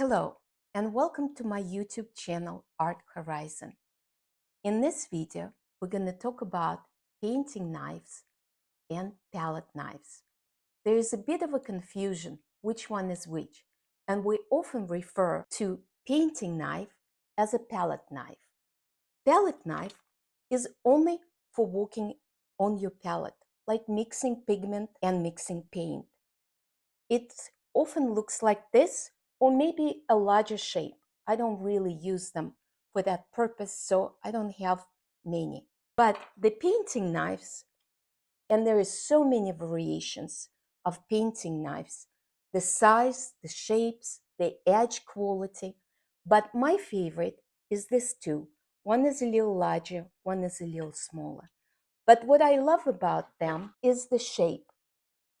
Hello, and welcome to my YouTube channel, Art Horizon. In this video, we're going to talk about painting knives and palette knives. There is a bit of a confusion which one is which, and we often refer to painting knife as a palette knife. Palette knife is only for working on your palette, like mixing pigment and mixing paint. It often looks like this, or maybe a larger shape. I don't really use them for that purpose, so I don't have many. But the painting knives, and there is so many variations of painting knives, the size, the shapes, the edge quality. But my favorite is this two. One is a little larger, one is a little smaller. But what I love about them is the shape.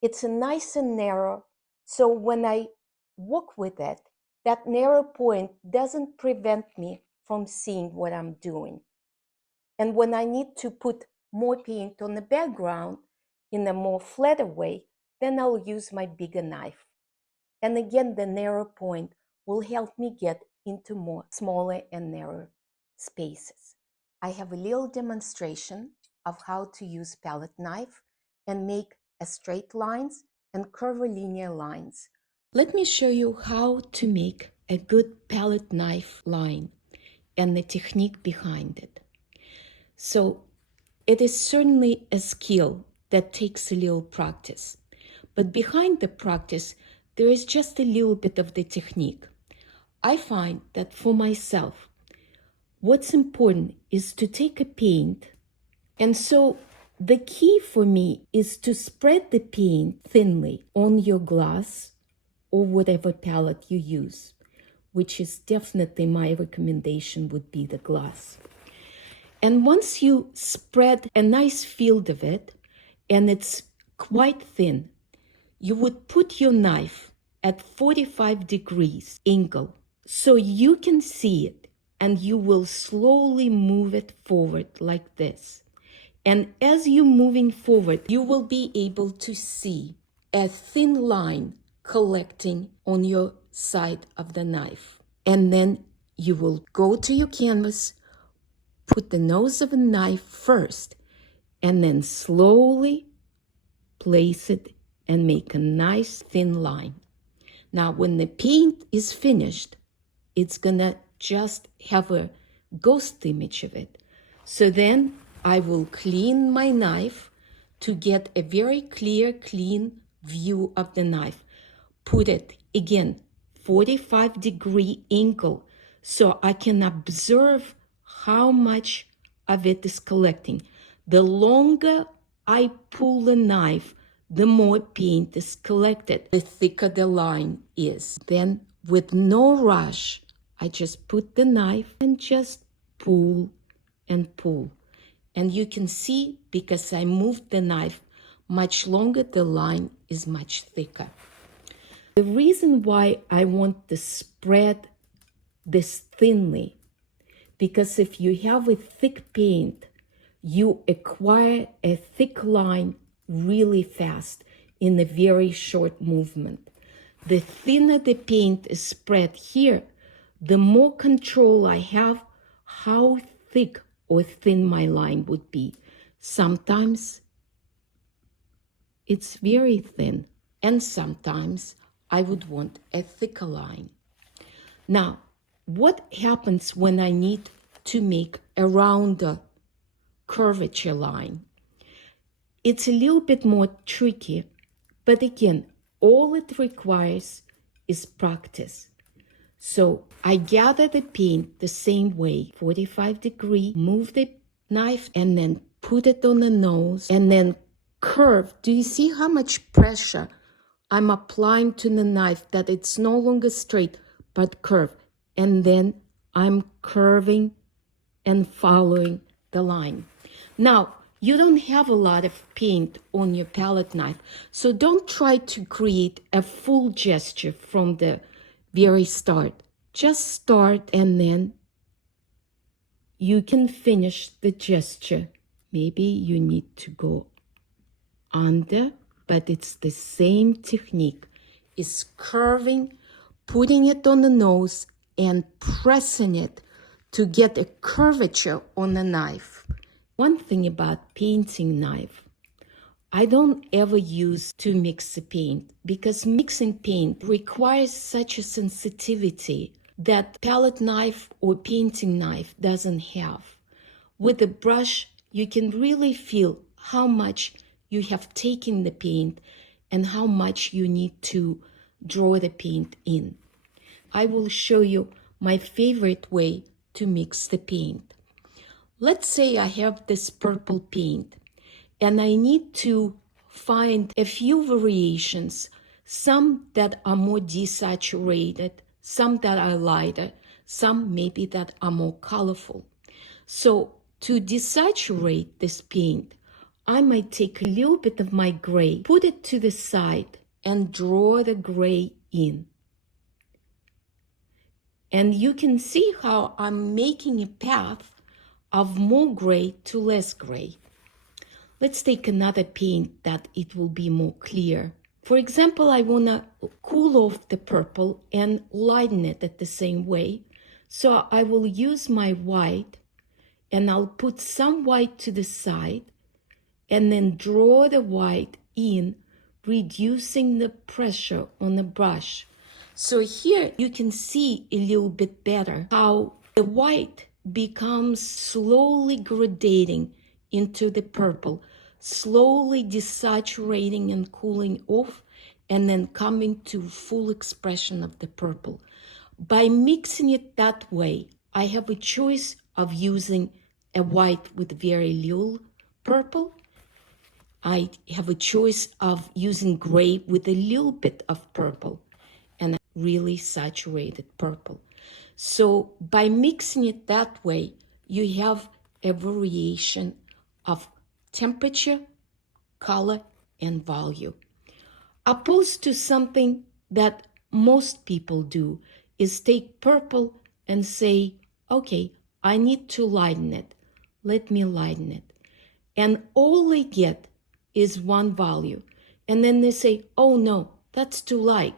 It's a nice and narrow, so when I work with it, that narrow point doesn't prevent me from seeing what I'm doing. And when I need to put more paint on the background in a more flatter way, then I'll use my bigger knife. And again, the narrow point will help me get into more smaller and narrow spaces. I have a little demonstration of how to use palette knife and make straight lines and curvilinear lines. Let me show you how to make a good palette knife line and the technique behind it. So it is certainly a skill that takes a little practice. But behind the practice, there is just a little bit of the technique. I find that for myself, what's important is to take a paint. And so the key for me is to spread the paint thinly on your glass or whatever palette you use, which is definitely my recommendation would be the glass. And once you spread a nice field of it, and it's quite thin, you would put your knife at 45 degrees angle so you can see it, and you will slowly move it forward like this. And as you're moving forward, you will be able to see a thin line collecting on your side of the knife. And then you will go to your canvas, put the nose of the knife first, and then slowly place it and make a nice thin line. Now, when the paint is finished, it's gonna just have a ghost image of it. So then I will clean my knife to get a very clear, clean view of the knife. Put it again, 45-degree angle, so I can observe how much of it is collecting. The longer I pull the knife, the more paint is collected, the thicker the line is. Then, with no rush, I just put the knife and just pull and pull. And you can see, because I moved the knife much longer, the line is much thicker. The reason why I want to spread this thinly, because if you have a thick paint, you acquire a thick line really fast in a very short movement. The thinner the paint is spread here, the more control I have how thick or thin my line would be. Sometimes it's very thin, and sometimes I would want a thicker line. Now, what happens when I need to make a rounder curvature line? It's a little bit more tricky, but again, all it requires is practice. So I gather the paint the same way, 45 degree, move the knife and then put it on the nose and then curve. Do you see how much pressure I'm applying to the knife, that it's no longer straight, but curve? And then I'm curving and following the line. Now, you don't have a lot of paint on your palette knife, so don't try to create a full gesture from the very start. Just start, and then you can finish the gesture. Maybe you need to go under, but it's the same technique. It's curving, putting it on the nose and pressing it to get a curvature on the knife. One thing about painting knife, I don't ever use to mix the paint because mixing paint requires such a sensitivity that palette knife or painting knife doesn't have. With a brush, you can really feel how much you have taken the paint and how much you need to draw the paint in. I will show you my favorite way to mix the paint. Let's say I have this purple paint and I need to find a few variations, some that are more desaturated, some that are lighter, some maybe that are more colorful. So to desaturate this paint, I might take a little bit of my gray, put it to the side, and draw the gray in. And you can see how I'm making a path of more gray to less gray. Let's take another paint that it will be more clear. For example, I want to cool off the purple and lighten it at the same way. So I will use my white and I'll put some white to the side and then draw the white in, reducing the pressure on the brush. So here you can see a little bit better how the white becomes slowly gradating into the purple, slowly desaturating and cooling off, and then coming to full expression of the purple. By mixing it that way, I have a choice of using a white with very little purple. I have a choice of using gray with a little bit of purple and a really saturated purple. So by mixing it that way, you have a variation of temperature, color, and value. Opposed to something that most people do is take purple and say, okay, I need to lighten it. Let me lighten it. And all they get is one value. And then they say, oh no, that's too light.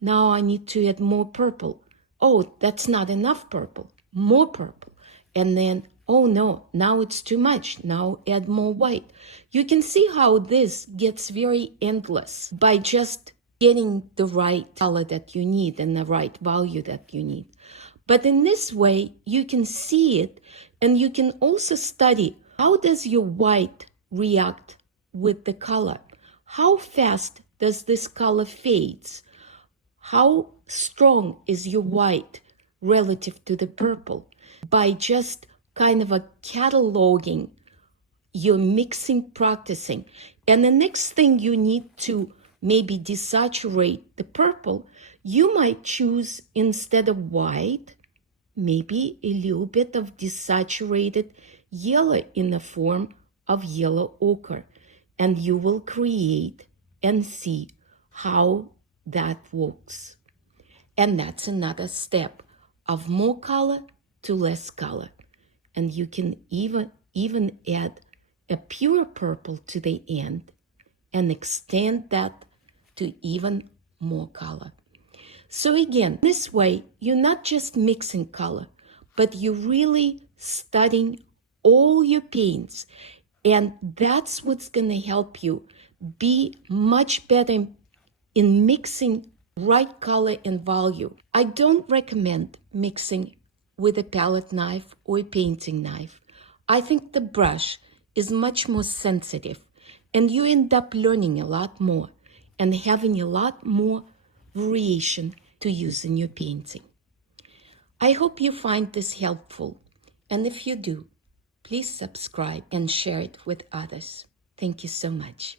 Now I need to add more purple. Oh, that's not enough purple. More purple. And then, oh no, now it's too much. Now add more white. You can see how this gets very endless by just getting the right color that you need and the right value that you need. But in this way, you can see it and you can also study how does your white react with the color? How fast does this color fades? How strong is your white relative to the purple? By just kind of a cataloging your mixing, practicing. And the next thing you need to maybe desaturate the purple, you might choose instead of white, maybe a little bit of desaturated yellow in the form of yellow ochre. And you will create and see how that works. And that's another step of more color to less color. And you can even add a pure purple to the end and extend that to even more color. So again, this way, you're not just mixing color, but you're really studying all your paints. And that's what's going to help you be much better in mixing right color and value. I don't recommend mixing with a palette knife or a painting knife. I think the brush is much more sensitive and you end up learning a lot more and having a lot more variation to use in your painting. I hope you find this helpful, and if you do, please subscribe and share it with others. Thank you so much.